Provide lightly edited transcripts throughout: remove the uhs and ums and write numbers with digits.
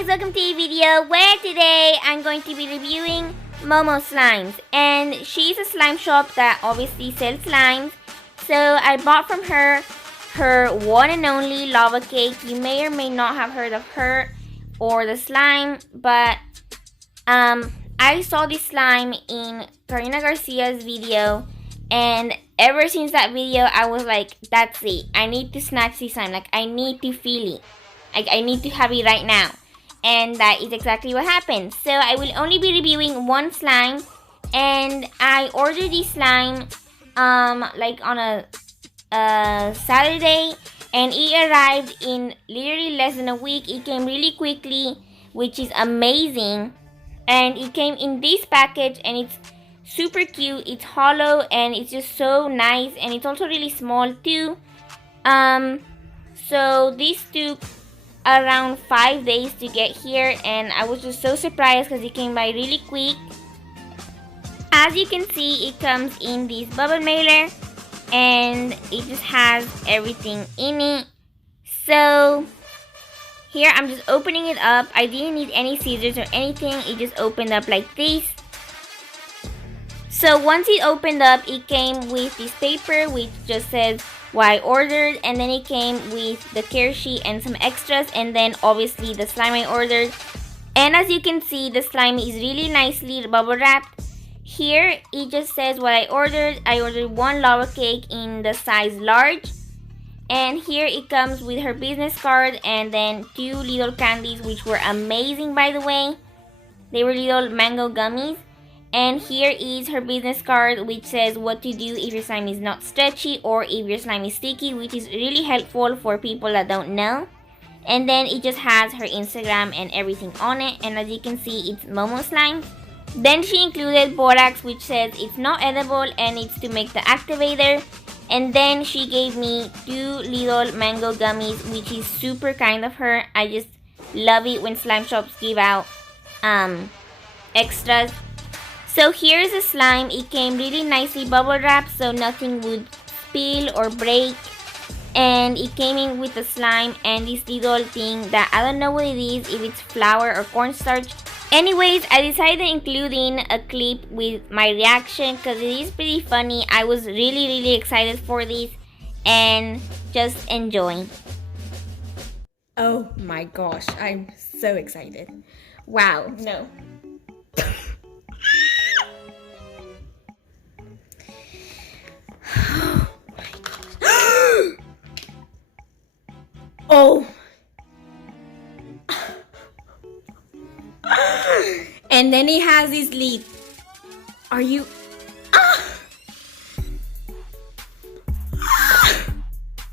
guys, welcome to a video where today I'm going to be reviewing Momoslimes, and she's a slime shop that obviously sells slimes. So I bought from her one and only lava cake. You may or may not have heard of her or the slime, but I saw this slime in Karina Garcia's video, and ever since that video I was like, that's it, I need to snatch this slime, like I need to feel it, like I need to have it right now. And that is exactly what happened. So I will only be reviewing one slime, and I ordered this slime like on a Saturday, and it arrived in literally less than a week. It came really quickly, which is amazing. And it came in this package, and it's super cute. It's hollow and it's just so nice, and it's also really small too. So this took around 5 days to get here, and I was just so surprised because it came by really quick. As you can see, it comes in this bubble mailer, and it just has everything in it. So here I'm just opening it up. I didn't need any scissors or anything. It just opened up like this. So once it opened up, it came with this paper which just says what I ordered, and then it came with the care sheet and some extras, and then obviously the slime I ordered. And as you can see, the slime is really nicely bubble wrapped. Here it just says what I ordered. I ordered one lava cake in the size large, and here it comes with her business card and then two little candies, which were amazing, by the way. They were little mango gummies. And here is her business card, which says what to do if your slime is not stretchy or if your slime is sticky, which is really helpful for people that don't know. And then it just has her Instagram and everything on it, and as you can see, it's Momoslimes. Then she included borax, which says it's not edible and it's to make the activator. And then she gave me two little mango gummies, which is super kind of her. I just love it when slime shops give out extras. So here's the slime. It came really nicely bubble wrapped so nothing would spill or break. And it came in with the slime and this little thing that I don't know what it is, if it's flour or cornstarch. Anyways, I decided to include in a clip with my reaction because it is pretty funny. I was really excited for this, and just enjoy. Oh my gosh, I'm so excited. Wow, no. Oh. And then it has this lid. Are you...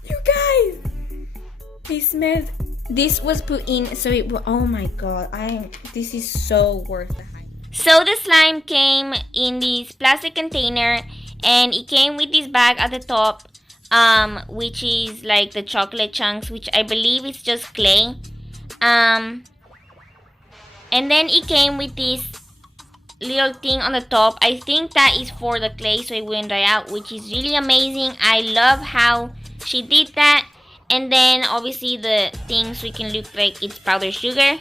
You guys! They smelled... This was put in, so it... Oh my god, this is so worth the hype. So the slime came in this plastic container, and it came with this bag at the top, which is like the chocolate chunks, which I believe is just clay. And then it came with this little thing on the top. I think that is for the clay so it wouldn't dry out, which is really amazing. I love how she did that. And then obviously the thing so it can look like it's powdered sugar,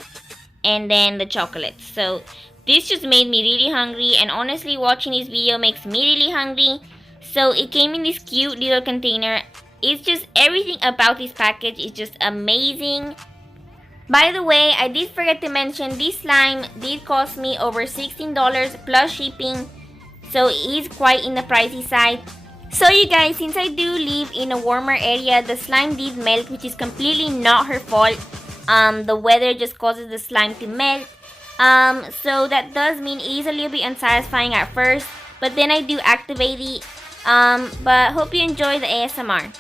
and then the chocolate. So this just made me really hungry, and honestly watching this video makes me really hungry. So it came in this cute little container. It's just everything about this package is just amazing. By the way, I did forget to mention this slime did cost me over $16 plus shipping, so it is quite in the pricey side. So you guys, since I do live in a warmer area, the slime did melt, which is completely not her fault. The weather just causes the slime to melt. So that does mean it is a little bit unsatisfying at first, but then I do activate it. But hope you enjoy the ASMR.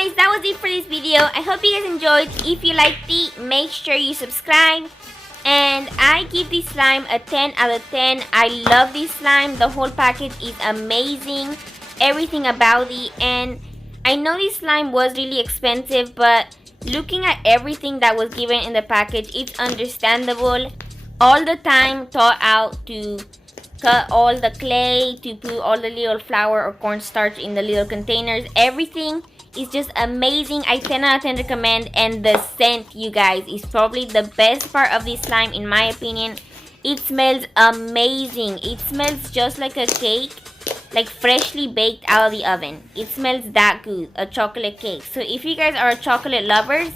guys, that was it for this video. I hope you guys enjoyed. If you liked it, make sure you subscribe. And I give this slime a 10 out of 10. I love this slime. The whole package is amazing. Everything about it. And I know this slime was really expensive, but looking at everything that was given in the package, it's understandable. All the time thought out to cut all the clay, to put all the little flour or cornstarch in the little containers. Everything is just amazing. I 10 out of 10 recommend. And the scent, you guys, is probably the best part of this slime in my opinion. It smells amazing. It smells just like a cake, like freshly baked out of the oven. It smells that good, a chocolate cake. So if you guys are chocolate lovers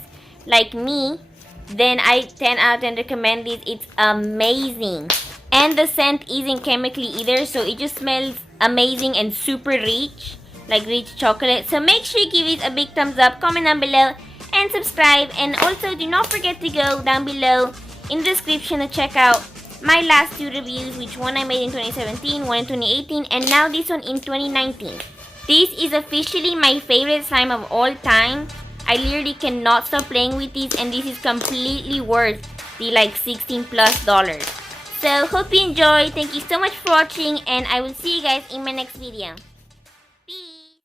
like me, then I 10 out of 10 recommend this. It's amazing. And the scent isn't chemically either, so it just smells amazing and super rich, like rich chocolate. So make sure you give it a big thumbs up, comment down below, and subscribe. And also do not forget to go down below in the description to check out my last 2 reviews, which one I made in 2017, one in 2018, and now this one in 2019. This is officially my favorite slime of all time. I literally cannot stop playing with this, and this is completely worth the like $16+. So hope you enjoyed. Thank you so much for watching, and I will see you guys in my next video.